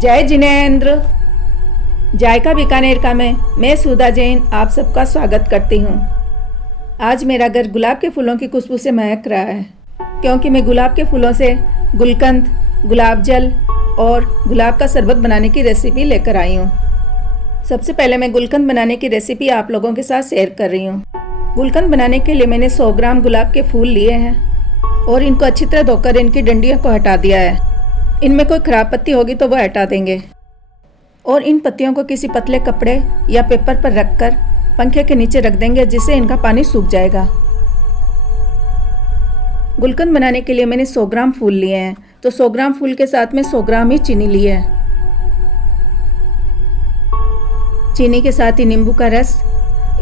जय जिनेंद्र। जायका बीकानेर का मैं सुधा जैन आप सबका स्वागत करती हूँ। आज मेरा घर गुलाब के फूलों की खुशबू से महक रहा है, क्योंकि मैं गुलाब के फूलों से गुलकंद, गुलाब जल और गुलाब का शरबत बनाने की रेसिपी लेकर आई हूँ। सबसे पहले मैं गुलकंद बनाने की रेसिपी आप लोगों के साथ शेयर कर रही हूँ। गुलकंद बनाने के लिए मैंने 100 ग्राम गुलाब के फूल लिए हैं और इनको अच्छी तरह धोकर इनकी डंडियों को हटा दिया है। इनमें कोई खराब पत्ती होगी तो वह हटा देंगे और इन पत्तियों को किसी पतले कपड़े या पेपर पर रखकर पंखे के नीचे रख देंगे, जिससे इनका पानी सूख जाएगा। गुलकंद बनाने के लिए मैंने 100 ग्राम फूल लिए हैं, तो 100 ग्राम फूल के साथ में 100 ग्राम ही चीनी ली है। चीनी के साथ ही नींबू का रस,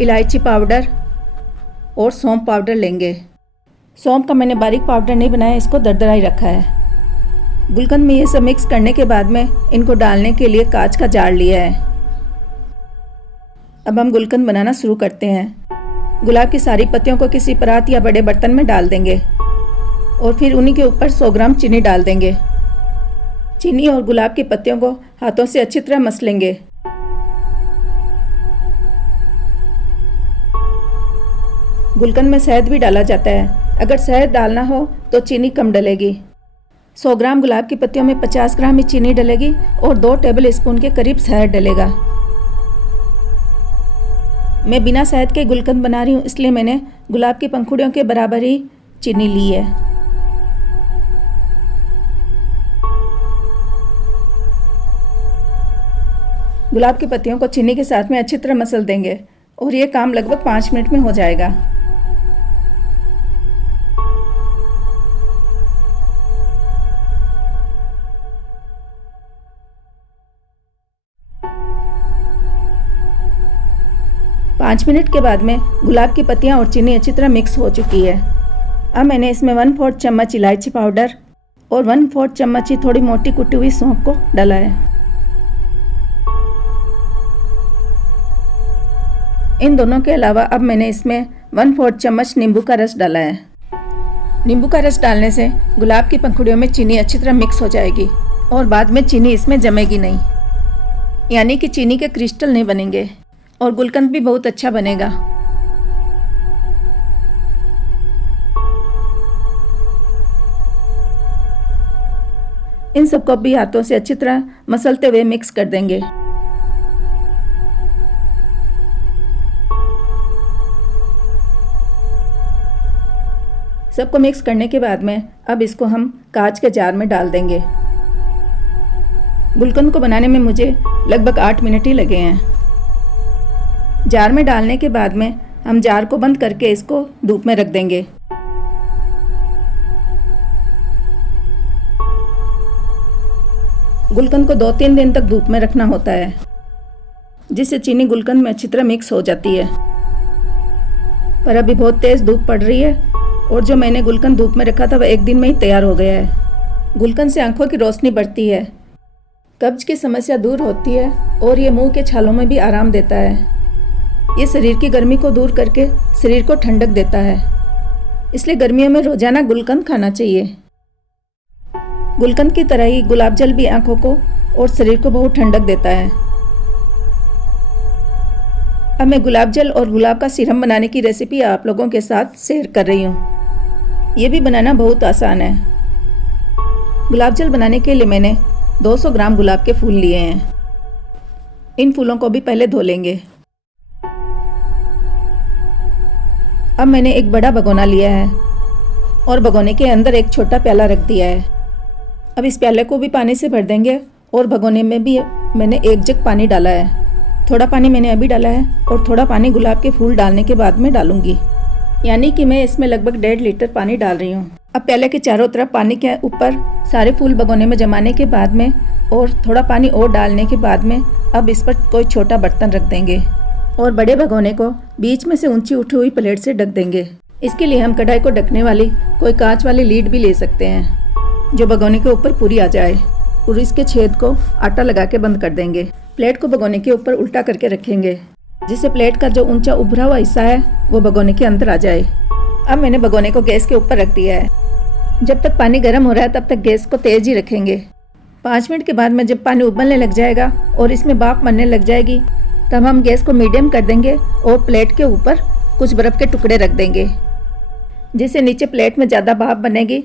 इलायची पाउडर और सौंफ पाउडर लेंगे। सौंफ का मैंने बारीक पाउडर नहीं बनाया, इसको दरदरा ही रखा है। गुलकंद में ये सब मिक्स करने के बाद में इनको डालने के लिए कांच का जार लिया है। अब हम गुलकंद बनाना शुरू करते हैं। गुलाब की सारी पत्तियों को किसी परात या बड़े बर्तन में डाल देंगे और फिर उन्हीं के ऊपर 100 ग्राम चीनी डाल देंगे। चीनी और गुलाब की पत्तियों को हाथों से अच्छी तरह मस लेंगे। गुलकंद में शहद भी डाला जाता है। अगर शहद डालना हो तो चीनी कम डलेगी। 100 ग्राम गुलाब की पत्तियों में 50 ग्राम ही चीनी डलेगी और 2 टेबल स्पून के करीब शहद डलेगा। मैं बिना शहद के गुलकंद बना रही हूँ, इसलिए मैंने गुलाब की पंखुड़ियों के बराबर ही चीनी ली है। गुलाब की पत्तियों को चीनी के साथ में अच्छी तरह मसल देंगे और ये काम लगभग 5 मिनट में हो जाएगा। पाँच मिनट के बाद में गुलाब की पत्तियां और चीनी अच्छी तरह मिक्स हो चुकी है। अब मैंने इसमें 1/4 चम्मच इलायची पाउडर और 1/4 चम्मच ही थोड़ी मोटी कुटी हुई सौंफ को डाला है। इन दोनों के अलावा अब मैंने इसमें 1/4 चम्मच नींबू का रस डाला है। नींबू का रस डालने से गुलाब की पंखुड़ियों में चीनी अच्छी तरह मिक्स हो जाएगी और बाद में चीनी इसमें जमेगी नहीं, यानी कि चीनी के क्रिस्टल नहीं बनेंगे और गुलकंद भी बहुत अच्छा बनेगा। इन सबको भी हाथों से अच्छी तरह मसलते हुए मिक्स कर देंगे। सबको मिक्स करने के बाद में अब इसको हम कांच के जार में डाल देंगे। गुलकंद को बनाने में मुझे लगभग 8 मिनट ही लगे हैं। जार में डालने के बाद में हम जार को बंद करके इसको धूप में रख देंगे। गुलकंद को 2-3 दिन तक धूप में रखना होता है, जिससे चीनी गुलकंद में अच्छी तरह मिक्स हो जाती है। पर अभी बहुत तेज धूप पड़ रही है और जो मैंने गुलकंद धूप में रखा था वह 1 दिन में ही तैयार हो गया है। गुलकंद से आंखों की रोशनी बढ़ती है, कब्ज की समस्या दूर होती है और ये मुंह के छालों में भी आराम देता है। ये शरीर की गर्मी को दूर करके शरीर को ठंडक देता है, इसलिए गर्मियों में रोजाना गुलकंद खाना चाहिए। गुलकंद की तरह ही गुलाब जल भी आंखों को और शरीर को बहुत ठंडक देता है। अब मैं गुलाब जल और गुलाब का सीरम बनाने की रेसिपी आप लोगों के साथ शेयर कर रही हूँ। ये भी बनाना बहुत आसान है। गुलाब जल बनाने के लिए मैंने 200 ग्राम गुलाब के फूल लिए हैं। इन फूलों को भी पहले धो लेंगे। अब मैंने एक बड़ा भगोना लिया है और भगोने के अंदर एक छोटा प्याला रख दिया है। अब इस प्याले को भी पानी से भर देंगे और भगोने में भी मैंने 1 जग पानी डाला है। थोड़ा पानी मैंने अभी डाला है और थोड़ा पानी गुलाब के फूल डालने के बाद में डालूंगी, यानी कि मैं इसमें लगभग 1.5 लीटर पानी डाल रही हूँ। अब प्याले के चारों तरफ पानी के ऊपर सारे फूल भगोने में जमाने के बाद में और थोड़ा पानी और डालने के बाद में अब इस पर कोई छोटा बर्तन रख देंगे और बड़े भगोने को बीच में से ऊंची उठी हुई प्लेट से ढक देंगे। इसके लिए हम कढ़ाई को ढकने वाली कोई कांच वाली लीड भी ले सकते हैं, जो भगोने के ऊपर पूरी आ जाए, और इसके छेद को आटा लगा के बंद कर देंगे। प्लेट को भगोने के ऊपर उल्टा करके रखेंगे, जिससे प्लेट का जो ऊंचा उभरा हुआ हिस्सा है वो भगोने के अंदर आ जाए। अब मैंने भगोने को गैस के ऊपर रख दिया है। जब तक पानी गर्म हो रहा है तब तक गैस को तेज ही रखेंगे 5 मिनट के बाद में जब पानी उबलने लग जाएगा और इसमें भाप बनने लग जाएगी, तब हम गैस को मीडियम कर देंगे और प्लेट के ऊपर कुछ बर्फ़ के टुकड़े रख देंगे, जिससे नीचे प्लेट में ज़्यादा भाप बनेगी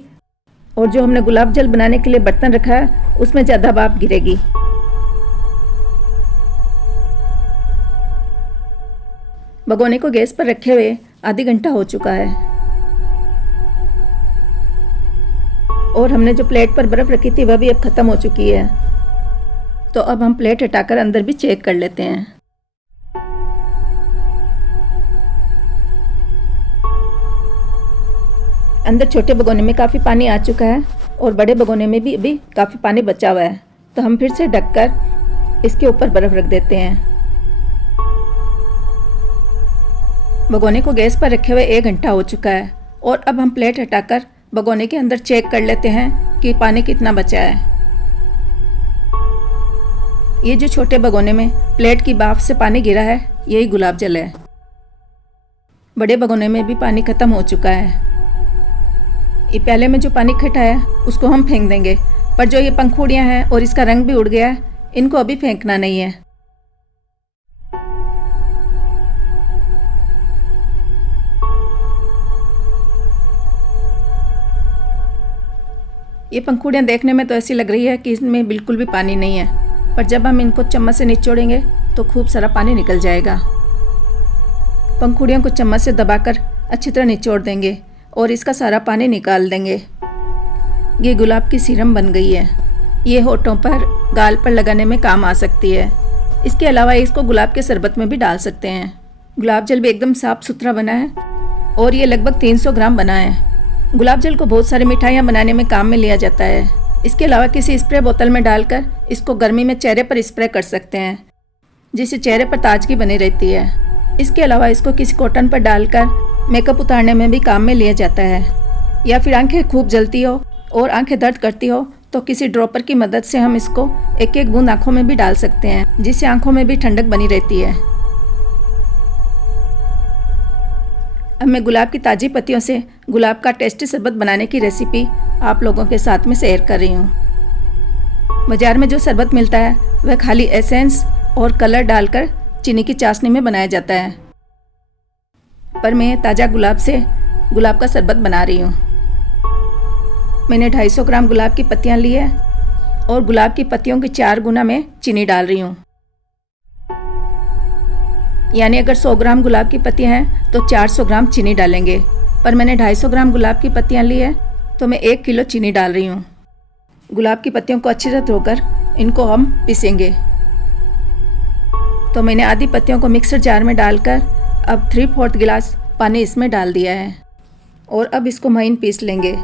और जो हमने गुलाब जल बनाने के लिए बर्तन रखा है उसमें ज़्यादा भाप गिरेगी। भगोने को गैस पर रखे हुए आधी घंटा हो चुका है और हमने जो प्लेट पर बर्फ़ रखी थी वह भी अब ख़त्म हो चुकी है। तो अब हम प्लेट हटाकर अंदर भी चेक कर लेते हैं। अंदर छोटे भगोने में काफ़ी पानी आ चुका है और बड़े भगोने में भी अभी काफ़ी पानी बचा हुआ है। तो हम फिर से ढककर इसके ऊपर बर्फ़ रख देते हैं। भगोने को गैस पर रखे हुए 1 घंटा हो चुका है और अब हम प्लेट हटाकर भगोने के अंदर चेक कर लेते हैं कि पानी कितना बचा है। ये जो छोटे भगोने में प्लेट की भाप से पानी गिरा है, यही गुलाब जल है। बड़े भगोने में भी पानी ख़त्म हो चुका है। ये प्याले में जो पानी इकट्ठा है उसको हम फेंक देंगे, पर जो ये पंखुड़ियाँ हैं और इसका रंग भी उड़ गया है, इनको अभी फेंकना नहीं है। ये पंखुड़ियाँ देखने में तो ऐसी लग रही है कि इसमें बिल्कुल भी पानी नहीं है, पर जब हम इनको चम्मच से निचोड़ेंगे तो खूब सारा पानी निकल जाएगा। पंखुड़ियों को चम्मच से दबाकर अच्छी तरह निचोड़ देंगे और इसका सारा पानी निकाल देंगे। ये गुलाब की सीरम बन गई है। ये होठों पर, गाल पर लगाने में काम आ सकती है। इसके अलावा इसको गुलाब के शरबत में भी डाल सकते हैं। गुलाब जल भी एकदम साफ़ सुथरा बना है और ये लगभग 300 ग्राम बना है। गुलाब जल को बहुत सारी मिठाइयाँ बनाने में काम में लिया जाता है। इसके अलावा किसी स्प्रे बोतल में डालकर इसको गर्मी में चेहरे पर स्प्रे कर सकते हैं, जिससे चेहरे पर ताजगी बनी रहती है। इसके अलावा इसको किसी कॉटन पर डालकर मेकअप उतारने में भी काम में लिया जाता है। या फिर आंखें खूब जलती हो और आंखें दर्द करती हो तो किसी ड्रॉपर की मदद से हम इसको एक एक बूंद आंखों में भी डाल सकते हैं, जिससे आंखों में भी ठंडक बनी रहती है। अब मैं गुलाब की ताज़ी पत्तियों से गुलाब का टेस्टी शरबत बनाने की रेसिपी आप लोगों के साथ में शेयर कर रही हूँ। बाज़ार में जो शरबत मिलता है वह खाली एसेंस और कलर डालकर चीनी की चाशनी में बनाया जाता है, पर मैं ताज़ा गुलाब से गुलाब का शरबत बना रही हूँ। मैंने 250 ग्राम गुलाब की पत्तियाँ ली है और गुलाब की पत्तियों की 4 गुना में चीनी डाल रही हूँ। यानी अगर 100 ग्राम गुलाब की पत्तियाँ हैं तो 400 ग्राम चीनी डालेंगे, पर मैंने 250 ग्राम गुलाब की पत्तियाँ ली है तो मैं 1 किलो चीनी डाल रही हूँ। गुलाब की पत्तियों को अच्छी तरह धोकर इनको हम पीसेंगे। तो मैंने आधी पत्तियों को मिक्सर जार में डालकर अब 3/4 गिलास पानी इसमें डाल दिया है और अब इसको महीन पीस लेंगे।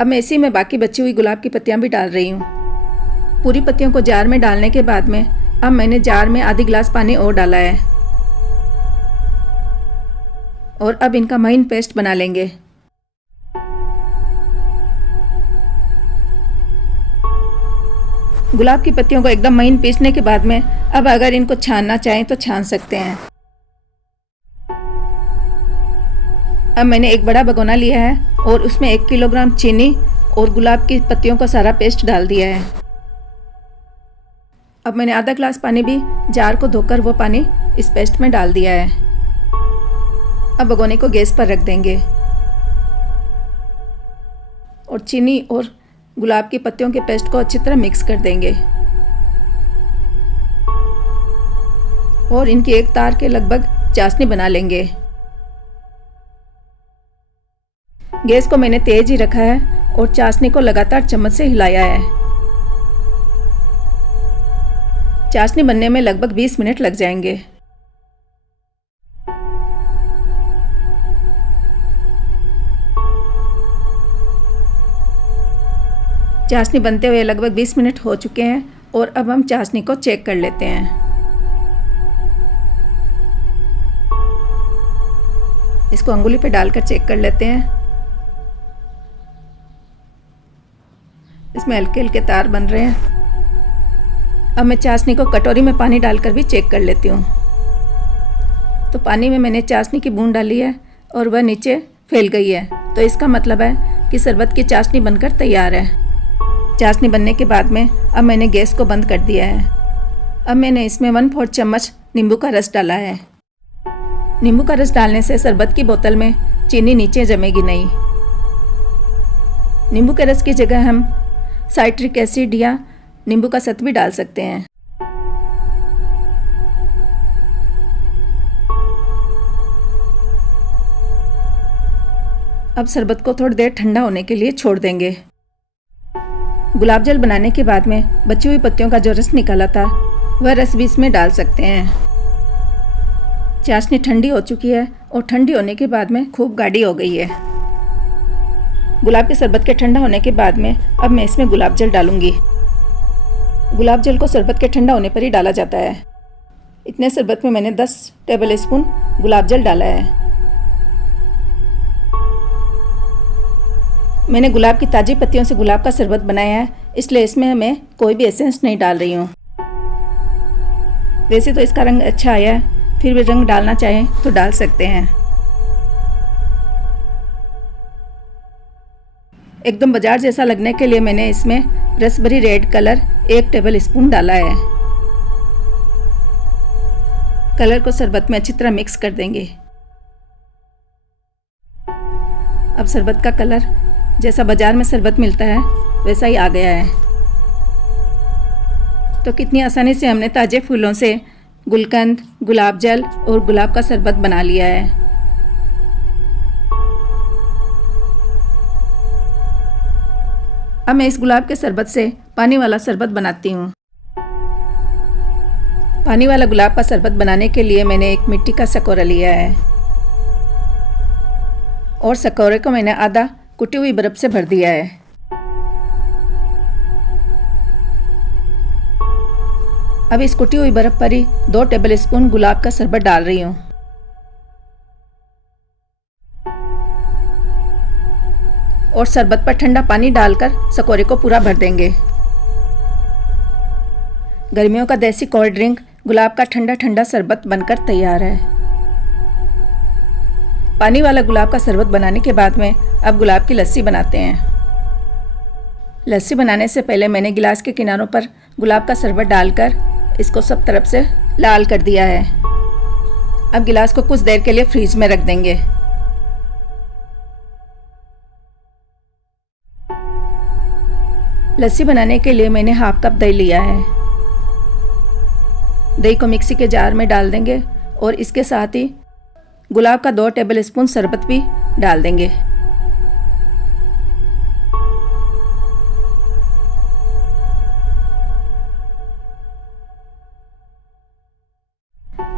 अब मैं इसी में बाकी बची हुई गुलाब की पत्तियां भी डाल रही हूँ। पूरी पत्तियों को जार में डालने के बाद में अब मैंने जार में आधी गिलास पानी और डाला है और अब इनका महीन पेस्ट बना लेंगे। गुलाब की पत्तियों को एकदम महीन पीसने के बाद में अब अगर इनको छानना चाहें तो छान सकते हैं। अब मैंने एक बड़ा भगोना लिया है और उसमें 1 किलोग्राम चीनी और गुलाब की पत्तियों का सारा पेस्ट डाल दिया है। अब मैंने आधा गिलास पानी भी जार को धोकर वो पानी इस पेस्ट में डाल दिया है। अब भगोने को गैस पर रख देंगे और चीनी और गुलाब की पत्तियों के पेस्ट को अच्छी तरह मिक्स कर देंगे और इनकी एक तार के लगभग चाशनी बना लेंगे। गैस को मैंने तेज ही रखा है और चाशनी को लगातार चम्मच से हिलाया है। चाशनी बनने में लगभग 20 मिनट लग जाएंगे। चाशनी बनते हुए लगभग 20 मिनट हो चुके हैं और अब हम चाशनी को चेक कर लेते हैं। इसको अंगुली पे डालकर चेक कर लेते हैं। इसमें हल्के हल्के तार बन रहे हैं। अब मैं चाशनी को कटोरी में पानी डालकर भी चेक कर लेती हूँ। तो पानी में मैंने चाशनी की बूंद डाली है और वह नीचे फैल गई है, तो इसका मतलब है कि शरबत की चाशनी बनकर तैयार है। चाशनी बनने के बाद में अब मैंने गैस को बंद कर दिया है। अब मैंने इसमें 1/4 चम्मच नींबू का रस डाला है। नींबू का रस डालने से शरबत की बोतल में चीनी नीचे जमेगी नहीं। नींबू के रस की जगह हम साइट्रिक एसिड या नींबू का शत भी डाल सकते हैं। अब शरबत को थोड़ी देर ठंडा होने के लिए छोड़ देंगे। गुलाब जल बनाने के बाद में बची हुई पत्तियों का जो रस निकाला था वह रस भी इसमें डाल सकते हैं। चाशनी ठंडी हो चुकी है और ठंडी होने के बाद में खूब गाढ़ी हो गई है। गुलाब के शरबत के ठंडा होने के बाद में अब मैं इसमें गुलाब जल डालूंगी। गुलाब जल को शरबत के ठंडा होने पर ही डाला जाता है। इतने शरबत में मैंने 10 टेबल स्पून गुलाब जल डाला है। मैंने गुलाब की ताज़ी पत्तियों से गुलाब का शरबत बनाया है, इसलिए इसमें मैं कोई भी एसेंस नहीं डाल रही हूँ। वैसे तो इसका रंग अच्छा आया है, फिर भी रंग डालना चाहें तो डाल सकते हैं। एकदम बाजार जैसा लगने के लिए मैंने इसमें raspberry red colour 1 table spoon डाला है। कलर को शरबत में अच्छी तरह मिक्स कर देंगे। अब शरबत का कलर जैसा बाजार में शरबत मिलता है वैसा ही आ गया है। तो कितनी आसानी से हमने ताज़े फूलों से गुलकंद, गुलाब जल और गुलाब का शरबत बना लिया है। अब मैं इस गुलाब के शरबत से पानी वाला शरबत बनाती हूँ। पानी वाला गुलाब का शरबत बनाने के लिए मैंने एक मिट्टी का सकोरा लिया है और सकोरे को मैंने आधा कुटी हुई बर्फ से भर दिया है। अब इस कुटी हुई बर्फ पर ही 2 टेबल स्पून गुलाब का शरबत डाल रही हूँ और शरबत पर ठंडा पानी डालकर सकोरे को पूरा भर देंगे। गर्मियों का देसी कोल्ड ड्रिंक गुलाब का ठंडा ठंडा शरबत बनकर तैयार है। पानी वाला गुलाब का शरबत बनाने के बाद में अब गुलाब की लस्सी बनाते हैं। लस्सी बनाने से पहले मैंने गिलास के किनारों पर गुलाब का शरबत डालकर इसको सब तरफ से लाल कर दिया है। अब गिलास को कुछ देर के लिए फ्रीज में रख देंगे। लस्सी बनाने के लिए मैंने 1/2 कप दही लिया है। दही को मिक्सी के जार में डाल देंगे और इसके साथ ही गुलाब का 2 टेबल स्पून शरबत भी डाल देंगे।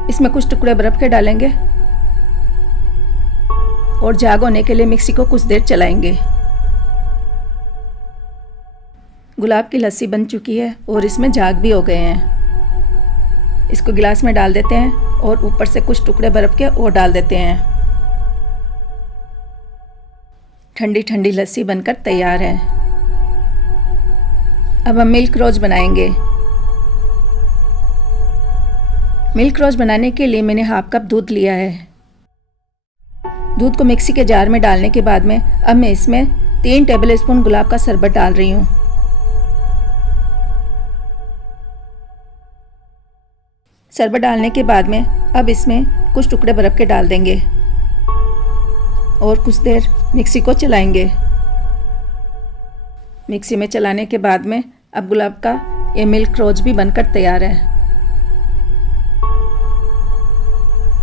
इसमें कुछ टुकड़े बर्फ के डालेंगे और झाग होने के लिए मिक्सी को कुछ देर चलाएंगे। गुलाब की लस्सी बन चुकी है और इसमें झाग भी हो गए हैं। इसको गिलास में डाल देते हैं और ऊपर से कुछ टुकड़े बर्फ के और डाल देते हैं। ठंडी ठंडी लस्सी बनकर तैयार है। अब हम मिल्क रोज बनाएंगे। मिल्क रोज बनाने के लिए मैंने 1/2 कप दूध लिया है। दूध को मिक्सी के जार में डालने के बाद में अब मैं इसमें 3 टेबल स्पून गुलाब का शरबत डाल रही हूँ। शरबत डालने के बाद में अब इसमें कुछ टुकड़े बर्फ के डाल देंगे और कुछ देर मिक्सी को चलाएंगे। मिक्सी में चलाने के बाद में अब गुलाब का ये मिल्क रोज भी बनकर तैयार है।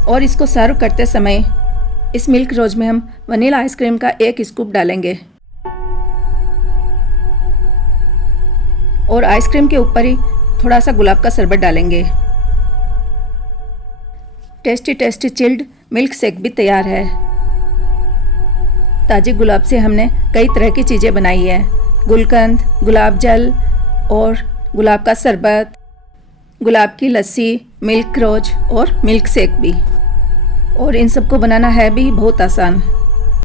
और इसको सर्व करते समय इस मिल्क रोज में हम वनीला आइसक्रीम का 1 स्कूप डालेंगे और आइसक्रीम के ऊपर ही थोड़ा सा गुलाब का शरबत डालेंगे। Tasty tasty chilled milk shake भी तैयार है। ताजे गुलाब से हमने कई तरह की चीज़ें बनाई है। गुलकंद, गुलाब जल और गुलाब का शरबत, गुलाब की लस्सी, मिल्क रोज और मिल्क शेक भी। और इन सबको बनाना है भी बहुत आसान।